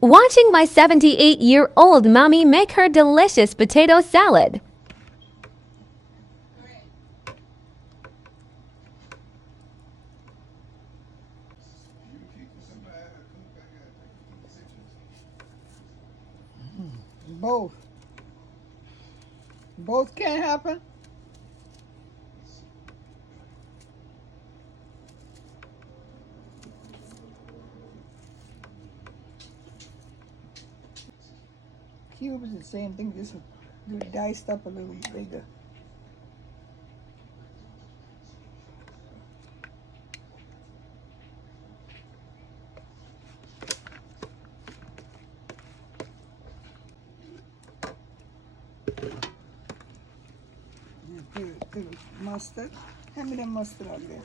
Watching my 78-year-old mommy make her delicious potato salad. Both. Both can happen. Cube is the same thing. This is diced up a little bigger. Put mustard. Hand me the mustard out there.